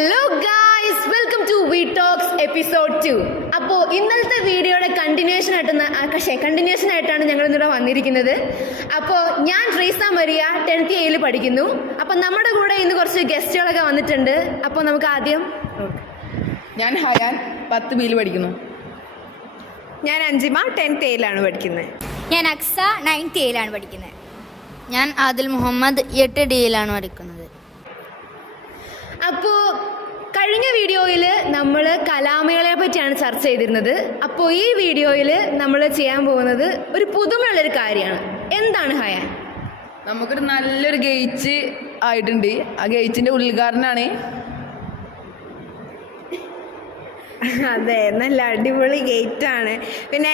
Hello guys, welcome to V talks episode 2. അപ്പോൾ ഇന്നലത്തെ വീഡിയോയുടെ കണ്ടിന്യൂഷൻ ആയിട്ടാണ് ഞങ്ങൾ ഇന്നിവിടെ വന്നിരിക്കുന്നത്. അപ്പോൾ ഞാൻ ട്രീസ മരിയ 10th Aയിൽ പഠിക്കുന്നു. അപ്പോൾ നമ്മുടെ കൂടെ ഇന്ന് കുറച്ച് ഗസ്റ്റുകളൊക്കെ വന്നിട്ടുണ്ട്. അപ്പോൾ നമുക്ക് ആദ്യം ഞാൻ ഹയാൻ 10th Bയിൽ പഠിക്കുന്നു. ഞാൻ അഞ്ജിമ 10th Aയിലാണ് പഠിക്കുന്നത്. ഞാൻ അക്സ 9th Aയിലാണ് പഠിക്കുന്നത്. ഞാൻ ആദിൽ മുഹമ്മദ് 8th Dയിലാണ് പഠിക്കുന്നത്. അപ്പോൾ കഴിഞ്ഞ വീഡിയോയിൽ നമ്മൾ കലാമേളയെ പറ്റിയാണ് ചർച്ച ചെയ്തിരുന്നത്. അപ്പോൾ ഈ വീഡിയോയിൽ നമ്മൾ ചെയ്യാൻ പോകുന്നത് ഒരു പുതുമയുള്ളൊരു കാര്യമാണ്. എന്താണ് ഹയാൻ? നമുക്കൊരു നല്ലൊരു ഗെയിറ്റ് ആയിട്ടുണ്ട്. ആ ഗെയിറ്റിൻ്റെ ഉദ്ഘാടനമാണ്. അതെ, നല്ല അടിപൊളി ഗേറ്റാണ്. പിന്നെ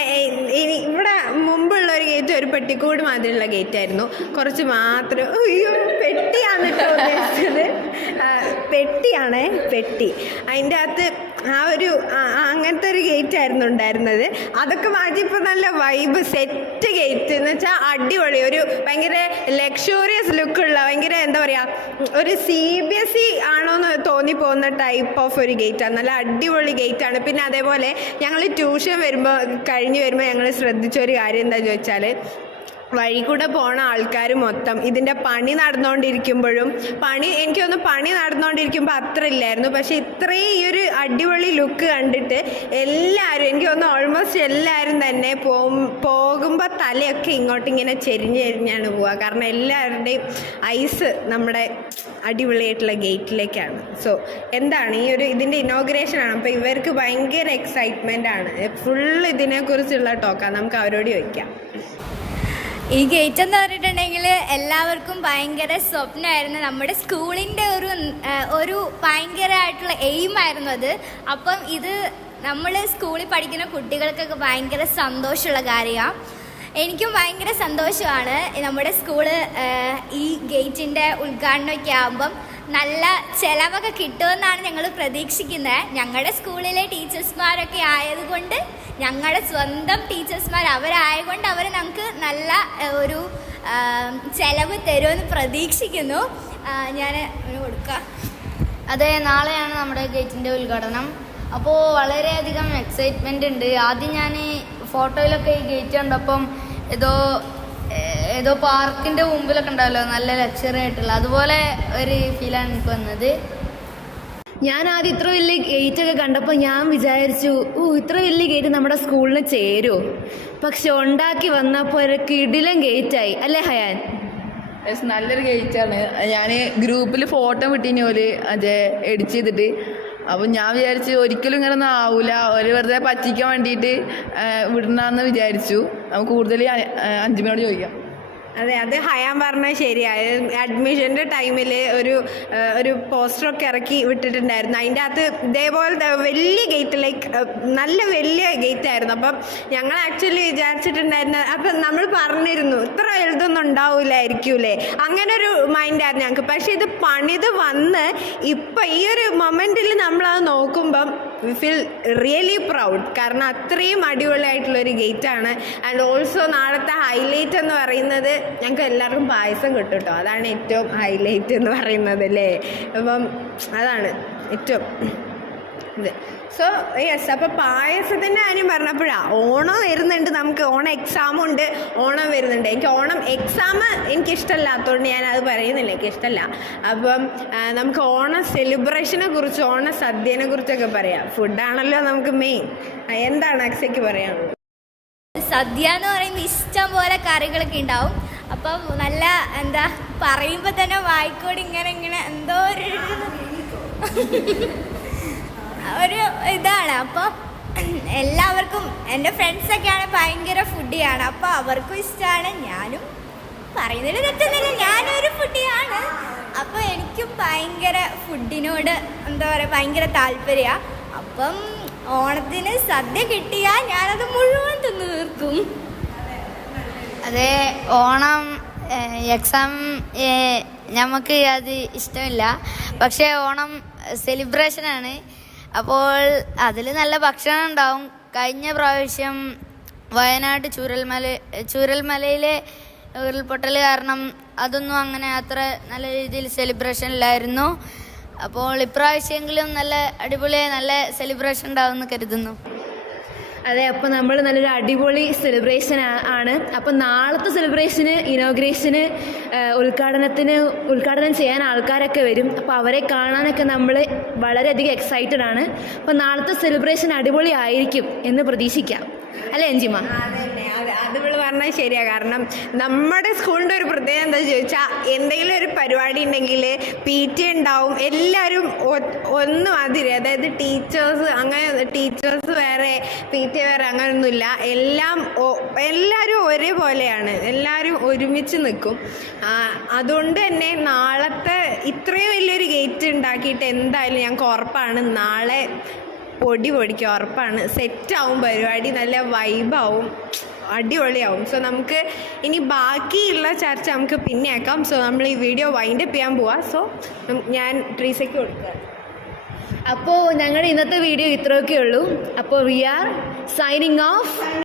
ഇവിടെ മുമ്പുള്ള ഒരു ഗേറ്റ് ഒരു പെട്ടിക്കൂട് മാതിരിയുള്ള ഗേറ്റ് ആയിരുന്നു. കുറച്ച് മാത്രം പെട്ടിയാണ് കേട്ടോ ഉദ്ദേശിച്ചത്. പെട്ടിയാണേ, പെട്ടി. അതിൻ്റെ അകത്ത് അങ്ങനത്തെ ഒരു ഗേറ്റ് ആയിരുന്നു ഉണ്ടായിരുന്നത്. അതൊക്കെ മാറ്റി ഇപ്പോൾ നല്ല വൈബ് സെറ്റ് ഗേറ്റ് എന്ന് വെച്ചാൽ അടിപൊളി, ഒരു ഭയങ്കര ലക്ഷൂറിയസ് ലുക്കുള്ള, ഭയങ്കര എന്താ പറയുക, ഒരു CBSE ആണോന്ന് തോന്നിപ്പോകുന്ന ടൈപ്പ് ഓഫ് ഒരു ഗേറ്റാണ്. നല്ല അടിപൊളി ഗേറ്റാണ്. പിന്നെ അതേപോലെ ഞങ്ങൾ ട്യൂഷൻ കഴിഞ്ഞ് വരുമ്പോൾ ഞങ്ങൾ ശ്രദ്ധിച്ച ഒരു കാര്യം എന്താണെന്ന് ചോദിച്ചാൽ, വഴി കൂടെ പോണ ആൾക്കാർ മൊത്തം ഇതിൻ്റെ പണി നടന്നുകൊണ്ടിരിക്കുമ്പോഴും എനിക്ക് തോന്നുന്നു പണി നടന്നുകൊണ്ടിരിക്കുമ്പോൾ അത്ര ഇല്ലായിരുന്നു. പക്ഷേ ഇത്രയും ഈ ഒരു അടിപൊളി ലുക്ക് കണ്ടിട്ട് എല്ലാവരും, എനിക്ക് തോന്നുന്നു ഓൾമോസ്റ്റ് എല്ലാവരും തന്നെ പോകുമ്പോൾ തലയൊക്കെ ഇങ്ങനെ ചെരിഞ്ഞാണ് പോവുക. കാരണം എല്ലാവരുടെയും ഐസ് നമ്മുടെ അടിപൊളിയായിട്ടുള്ള ഗേറ്റിലേക്കാണ്. സോ എന്താണ് ഇതിൻ്റെ ഇനോഗ്രേഷനാണ്. അപ്പോൾ ഇവർക്ക് ഭയങ്കര എക്സൈറ്റ്മെൻ്റ് ആണ്. ഫുള്ള് ഇതിനെക്കുറിച്ചുള്ള ടോക്കാണ്. നമുക്ക് അവരോട് ചോദിക്കാം. ഈ ഗേറ്റ് എന്ന് പറഞ്ഞിട്ടുണ്ടെങ്കിൽ എല്ലാവർക്കും ഭയങ്കര സ്വപ്നമായിരുന്നു. നമ്മുടെ സ്കൂളിൻ്റെ ഒരു ഭയങ്കരമായിട്ടുള്ള എയിമായിരുന്നു അത്. അപ്പം ഇത് നമ്മൾ സ്കൂളിൽ പഠിക്കുന്ന കുട്ടികൾക്കൊക്കെ ഭയങ്കര സന്തോഷമുള്ള കാര്യമാണ്. എനിക്കും ഭയങ്കര സന്തോഷമാണ്. നമ്മുടെ സ്കൂള് ഈ ഗേറ്റിൻ്റെ ഉദ്ഘാടനമൊക്കെ ആകുമ്പം നല്ല ചിലവൊക്കെ കിട്ടുമെന്നാണ് ഞങ്ങൾ പ്രതീക്ഷിക്കുന്നത്. ഞങ്ങളുടെ സ്കൂളിലെ ടീച്ചേഴ്സ്മാരൊക്കെ ആയതുകൊണ്ട്, ഞങ്ങളുടെ സ്വന്തം ടീച്ചേഴ്സ്മാർ അവരായതുകൊണ്ട് അവർ ഞങ്ങൾക്ക് നല്ല ഒരു ചിലവ് തരുമെന്ന് പ്രതീക്ഷിക്കുന്നു. ഞാൻ കൊടുക്കാം. അതെ, നാളെയാണ് നമ്മുടെ ഗേറ്റിൻ്റെ ഉദ്ഘാടനം. അപ്പോൾ വളരെയധികം എക്സൈറ്റ്മെൻ്റ് ഉണ്ട്. ആദ്യം ഞാൻ ഫോട്ടോയിലൊക്കെ ഈ ഗേറ്റ് കണ്ടപ്പം ഏതോ പാർക്കിൻ്റെ മുമ്പിലൊക്കെ ഉണ്ടാവല്ലോ, നല്ല ലക്ഷറി ആയിട്ടുള്ള അതുപോലെ ഒരു ഫീലാണ് എനിക്ക് വന്നത്. ഞാൻ ആദ്യം ഇത്ര വലിയ ഗേറ്റൊക്കെ കണ്ടപ്പോൾ ഞാൻ വിചാരിച്ചു, ഇത്ര വലിയ ഗേറ്റ് നമ്മുടെ സ്കൂളിന് ചേരുമോ? പക്ഷെ ഉണ്ടാക്കി വന്നപ്പോൾ ഒരു കിടിലൻ ഗേറ്റായി അല്ലേ ഹയാൻ? നല്ലൊരു ഗേറ്റാണ്. ഞാൻ ഗ്രൂപ്പിൽ ഫോട്ടോ വിട്ടിനി പോലെ എഡിറ്റ് ചെയ്തിട്ട്. അപ്പം ഞാൻ വിചാരിച്ചു ഒരിക്കലും ഇങ്ങനൊന്നും ആവില്ല, ഒരു വെറുതെ പറ്റിക്കാൻ വേണ്ടിയിട്ട് വിടണമെന്ന് വിചാരിച്ചു. നമുക്ക് കൂടുതൽ അഞ്ജിമയോട് ചോദിക്കാം. അതെ, അത് ഹയാൻ പറഞ്ഞാൽ ശരിയായ. അഡ്മിഷൻ്റെ ടൈമിൽ ഒരു പോസ്റ്ററൊക്കെ ഇറക്കി വിട്ടിട്ടുണ്ടായിരുന്നു. അതിൻ്റെ അകത്ത് ഇതേപോലെ വലിയ ഗേറ്റ്, ലൈക്ക് നല്ല വലിയ ഗേറ്റ് ആയിരുന്നു. അപ്പം ഞങ്ങൾ ആക്ച്വലി വിചാരിച്ചിട്ടുണ്ടായിരുന്നു, അപ്പം നമ്മൾ പറഞ്ഞിരുന്നു ഇത്ര എഴുതൊന്നും ഉണ്ടാവില്ലായിരിക്കൂലേ, അങ്ങനെ ഒരു മൈൻഡായിരുന്നു ഞങ്ങൾക്ക്. പക്ഷേ ഇത് പണിത് വന്ന് ഇപ്പം ഈ ഒരു മൊമെൻറ്റിൽ നമ്മളത് നോക്കുമ്പം വി ഫീൽ റിയലി പ്രൗഡ്. കാരണം അത്രയും അടിപൊളിയായിട്ടുള്ളൊരു ഗേറ്റാണ്. ആൻഡ് ഓൾസോ നാളത്തെ ഹൈലൈറ്റ് എന്ന് പറയുന്നത് ഞങ്ങൾക്ക് എല്ലാവർക്കും പായസം കിട്ടും കേട്ടോ. അതാണ് ഏറ്റവും ഹൈലൈറ്റ് എന്ന് പറയുന്നത് അല്ലേ. അപ്പം അതാണ് ഏറ്റവും ഇത്. സോ യെസ്, അപ്പോൾ പായസത്തിൻ്റെ കാര്യം പറഞ്ഞപ്പോഴാണ് ഓണം വരുന്നുണ്ട്. നമുക്ക് ഓണം എക്സാമുണ്ട്, ഓണം വരുന്നുണ്ട്. എനിക്ക് ഓണം എക്സാം എനിക്കിഷ്ടമല്ലാത്തതുകൊണ്ട് ഞാൻ അത് പറയുന്നില്ല, എനിക്കിഷ്ടമല്ല. അപ്പം നമുക്ക് ഓണം സെലിബ്രേഷനെ കുറിച്ച്, ഓണ സദ്യനെ കുറിച്ചൊക്കെ പറയാം. ഫുഡാണല്ലോ നമുക്ക് മെയിൻ. എന്താണ് അക്സയ്ക്ക് പറയാനുള്ളത്? സദ്യ എന്ന് പറയുമ്പോൾ ഇഷ്ടം പോലെ കറികളൊക്കെ ഉണ്ടാവും. അപ്പം നല്ല എന്താ പറയുമ്പോൾ തന്നെ വായിക്കോട് ഇങ്ങനെ എന്തോ ഒരു ഇതാണ്. അപ്പോൾ എല്ലാവർക്കും, എൻ്റെ ഫ്രണ്ട്സൊക്കെയാണ് ഭയങ്കര ഫുഡിയാണ്. അപ്പോൾ അവർക്കും ഇഷ്ടമാണ്. ഞാനും പറയുന്നതിൽ തെറ്റുന്നില്ല, ഞാനൊരു ഫുഡിയാണ്. അപ്പോൾ എനിക്കും ഭയങ്കര ഫുഡിനോട് എന്താ പറയുക, ഭയങ്കര താല്പര്യമാണ്. അപ്പം ഓണത്തിന് സദ്യ കിട്ടിയാൽ ഞാനത് മുഴുവൻ തിന്നു തീർക്കും. അതെ, ഓണം എക്സാം നമുക്ക് അത് ഇഷ്ടമില്ല. പക്ഷേ ഓണം സെലിബ്രേഷനാണ്. അപ്പോൾ അതിൽ നല്ല ഭക്ഷണം ഉണ്ടാവും. കഴിഞ്ഞ പ്രാവശ്യം വയനാട് ചൂരൽമലയിലെ ഉരുൾപൊട്ടൽ കാരണം അതൊന്നും അങ്ങനെ അത്ര നല്ല രീതിയിൽ സെലിബ്രേഷൻ ഇല്ലായിരുന്നു. അപ്പോൾ ഇപ്രാവശ്യമെങ്കിലും നല്ല അടിപൊളിയായി നല്ല സെലിബ്രേഷൻ ഉണ്ടാവുമെന്ന് കരുതുന്നു. അതെ, അപ്പോൾ നമ്മൾ നല്ലൊരു അടിപൊളി സെലിബ്രേഷൻ ആണ്. അപ്പോൾ നാളത്തെ സെലിബ്രേഷന്, ഇനോഗ്രേഷന്, ഉദ്ഘാടനം ചെയ്യാൻ ആൾക്കാരൊക്കെ വരും. അപ്പോൾ അവരെ കാണാനൊക്കെ നമ്മൾ വളരെയധികം എക്സൈറ്റഡ് ആണ്. അപ്പോൾ നാളത്തെ സെലിബ്രേഷൻ അടിപൊളി ആയിരിക്കും എന്ന് പ്രതീക്ഷിക്കാം, അല്ലേ അഞ്ജിമ? അതന്നെ, അത് ഇവള് പറഞ്ഞാൽ ശരിയാ. കാരണം നമ്മുടെ സ്കൂളിൻ്റെ ഒരു പ്രത്യേകത എന്താ ചോദിച്ചാൽ, എന്തെങ്കിലും ഒരു പരിപാടി ഉണ്ടെങ്കിൽ PT ഉണ്ടാവും, എല്ലാവരും ഒന്ന് മാതിരി. അതായത് ടീച്ചേഴ്സ് വേറെ, PT വേറെ, അങ്ങനെയൊന്നുമില്ല. എല്ലാവരും ഒരേപോലെയാണ്, എല്ലാവരും ഒരുമിച്ച് നിൽക്കും. അതുകൊണ്ട് തന്നെ നാളത്തെ ഇത്രയും വലിയൊരു ഗേറ്റ് ഉണ്ടാക്കിയിട്ട് എന്തായാലും ഞങ്ങൾക്ക് ഉറപ്പാണ് നാളെ പൊടിക്കും, ഉറപ്പാണ്. സെറ്റാവും പരിപാടി, നല്ല വൈബാവും, അടിപൊളിയാവും. സോ നമുക്ക് ഇനി ബാക്കിയുള്ള ചർച്ച നമുക്ക് പിന്നെ ആക്കാം. സോ നമ്മൾ ഈ വീഡിയോ വൈൻഡപ്പ് ചെയ്യാൻ പോവാം. സോ ഞാൻ ട്രീസയ്ക്ക് കൊടുക്കാം. അപ്പോൾ ഞങ്ങളുടെ ഇന്നത്തെ വീഡിയോ ഇത്രയൊക്കെ ഉള്ളൂ. അപ്പോൾ വി ആർ സൈനിങ് ഓഫ്.